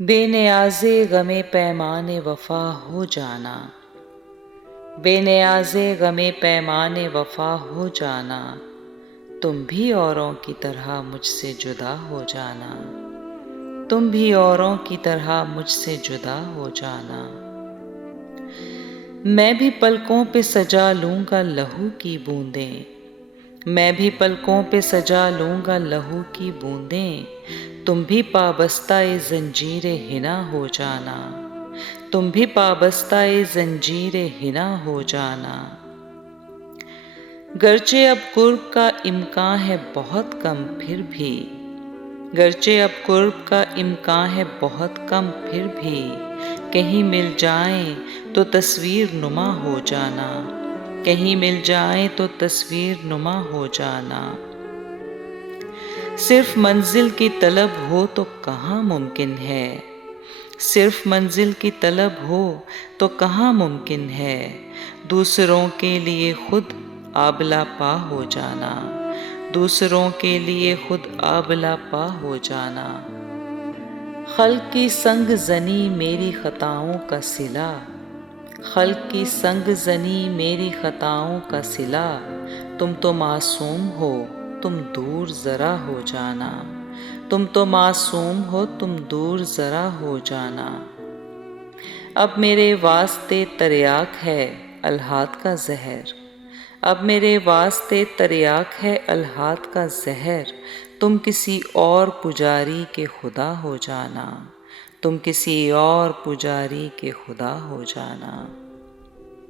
بے نیازے غم پیمان وفا ہو جانا، بے نیازے غم پیمان وفا ہو جانا، تم بھی اوروں کی طرح مجھ سے جدا ہو جانا، تم بھی اوروں کی طرح مجھ سے جدا ہو جانا۔ میں بھی پلکوں پہ سجا لوں گا لہو کی بوندیں، میں بھی پلکوں پہ سجا لوں گا لہو کی بوندیں، تم بھی پابستہ زنجیر حنا ہو جانا، تم بھی پابستہ زنجیر حنا ہو جانا۔ گرچہ اب قرب کا امکان ہے بہت کم پھر بھی، گرچہ اب قرب کا امکان ہے بہت کم پھر بھی، کہیں مل جائیں تو تصویر نما ہو جانا، کہیں مل جائیں تو تصویر نما ہو جانا۔ صرف منزل کی طلب ہو تو کہاں ممکن ہے، صرف منزل کی طلب ہو تو کہاں ممکن ہے، دوسروں کے لیے خود آبلہ پا ہو جانا، دوسروں کے لیے خود آبلہ پا ہو جانا۔ خلق کی سنگ زنی میری خطاؤں کا صلہ، خلق کی سنگ زنی میری خطاؤں کا صلہ، تم تو معصوم ہو تم دور ذرا ہو جانا، تم تو معصوم ہو تم دور ذرا ہو جانا۔ اب میرے واسطے تریاک ہے الحاد کا زہر، اب میرے واسطے تریاک ہے الحاد کا زہر، تم کسی اور پجاری کے خدا ہو جانا، تم کسی اور پجاری کے خدا ہو جانا۔